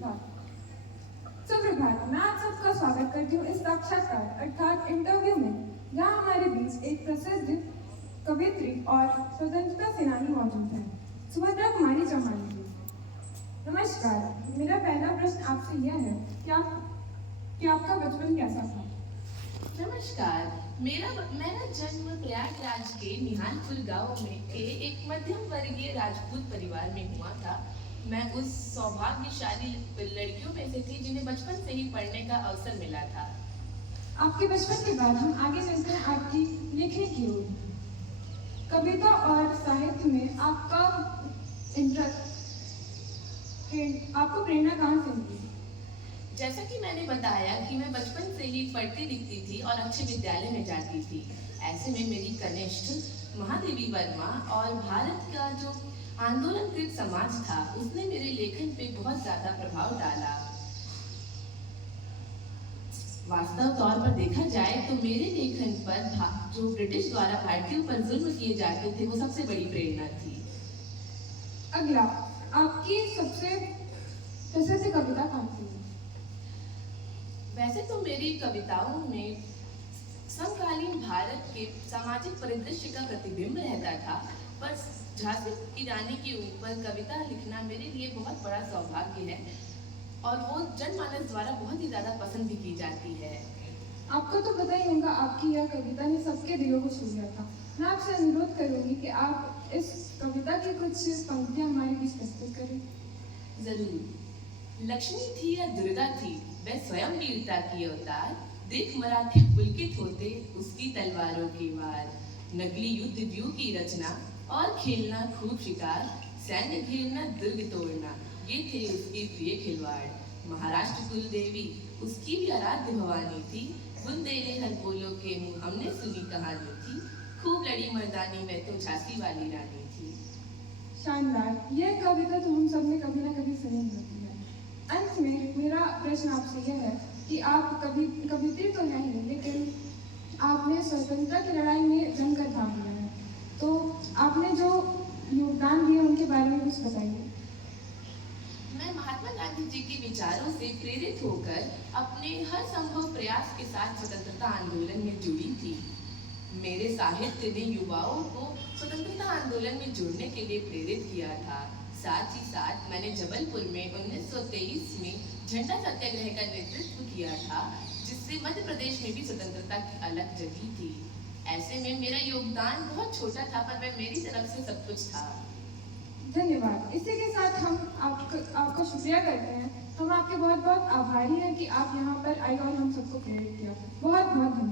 सुप्रभात। मैं आप सबका स्वागत करती हूँ इस साक्षात्कार अर्थात इंटरव्यू में, जहाँ हमारे बीच एक प्रसिद्ध कवियत्री और स्वतंत्रता सेनानी मौजूद है, सुभद्रा कुमारी चौहान जी। नमस्कार। मेरा पहला प्रश्न आपसे यह है कि आपका बचपन कैसा था? नमस्कार। मेरा जन्म प्रयागराज के निहालपुर गांव में के एक मध्यम वर्गीय राजपूत परिवार में हुआ था। मैं उस सौभाग्यशाली लड़कियों में से थी जिन्हें बचपन से ही पढ़ने का अवसर मिला था। आपके बचपन के बाद हम आगे चलते हैं आपकी लेखनी की ओर। कविता और साहित्य में आपको प्रेरणा कहाँ से मिली? जैसा कि मैंने बताया कि मैं बचपन से ही पढ़ती लिखती थी और अच्छे विद्यालय में जाती थी। ऐसे में मेरी कनिष्ठ महादेवी वर्मा और भारत का जो आंदोलनकृत समाज था, उसने मेरे लेखन पे बहुत ज्यादा प्रभाव डाला। वास्तव तौर पर देखा जाए तो मेरे लेखन पर जो ब्रिटिश द्वारा भारतीयों पर जुल्म किए जाते थे, वो सबसे बड़ी प्रेरणा थी। अगला, आपकी सबसे प्रसिद्ध कविता कौन सी है? वैसे तो मेरी कविताओं में समकालीन भारत के सामाजिक परिदृश्य का प्रतिबिंब रहता था, पर झांसी की रानी के ऊपर कविता लिखना मेरे लिए बहुत बड़ा सौभाग्य है और वो जनमानस द्वारा बहुत ही ज्यादा पसंद भी की जाती है। आपको तो पता ही होगा, आपकी यह कविता ने सबके दिलों को छू लिया था। मैं आपसे अनुरोध करूंगी कि आप इस कविता की कुछ पंक्तियां हमारे बीच प्रस्तुत करें। जरूर। लक्ष्मी थी या दुर्गा थी, वह स्वयं वीरता की अवतार। देख मराठे पुलकित होते उसकी तलवारों के वार। नकली युद्ध व्यू की रचना और खेलना खूब शिकार। सैन्य घेरना दुर्ग तोड़ना, ये थे उसके प्रिय खिलवाड़। महाराष्ट्र कुल देवी उसकी भी आराध्य भवानी थी। बुंदेले हर बोलो के मुँह हमने सुनी कहानी थी। खूब लड़ी मर्दानी में तो झांसी वाली रानी थी। शानदार। यह कविता तो हम सब ने कभी ना कभी सुनी होती है। अंत में मेरा प्रश्न आपसे यह है कि आप कवित्री तो हैं ही, लेकिन आपने स्वतंत्रता की लड़ाई में जमकर भाग लिया है, तो आपने जो योगदान दिया उनके बारे में कुछ बताइए। मैं महात्मा गांधी जी के विचारों से प्रेरित होकर अपने हर संभव प्रयास के साथ स्वतंत्रता आंदोलन में जुड़ी थी। मेरे साहित्य ने युवाओं को स्वतंत्रता आंदोलन में जुड़ने के लिए प्रेरित किया था। साथ ही साथ मैंने जबलपुर में 1923 में झंडा सत्याग्रह का नेतृत्व किया था, जिससे मध्य प्रदेश में भी स्वतंत्रता की अलग जगी थी। ऐसे में मेरा योगदान बहुत छोटा था, पर वह मेरी तरफ से सब कुछ था। धन्यवाद। इसी के साथ हम आपका शुक्रिया करते हैं। हम आपके बहुत बहुत आभारी हैं कि आप यहाँ पर आए और हम सबको प्रेरित किया। बहुत बहुत धन्यवाद।